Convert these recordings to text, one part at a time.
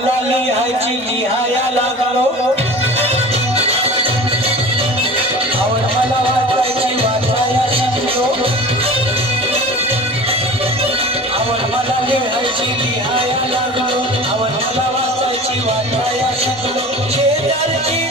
मला लिहायची लिहाया लागलो. आवड मला वाचायची वाचाया शिकलो. आवड मला लिहायची लिहाया लागलो. आवड मला वाचायची वाचाया शिकलो. शेजारची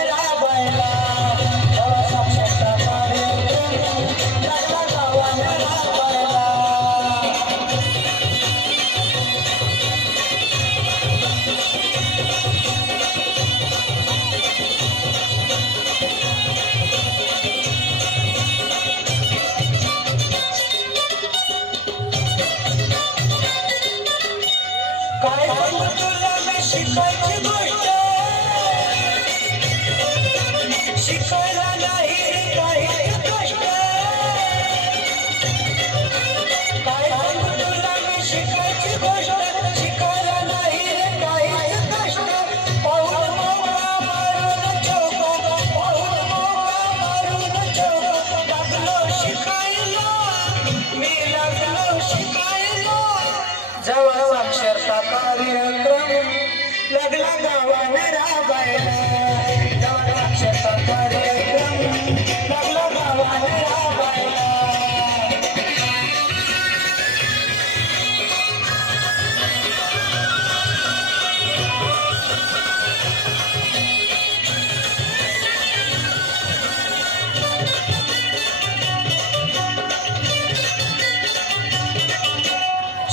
Java, Java, Java, Java,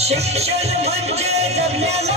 शिक्षण म्हणजे जगण्याला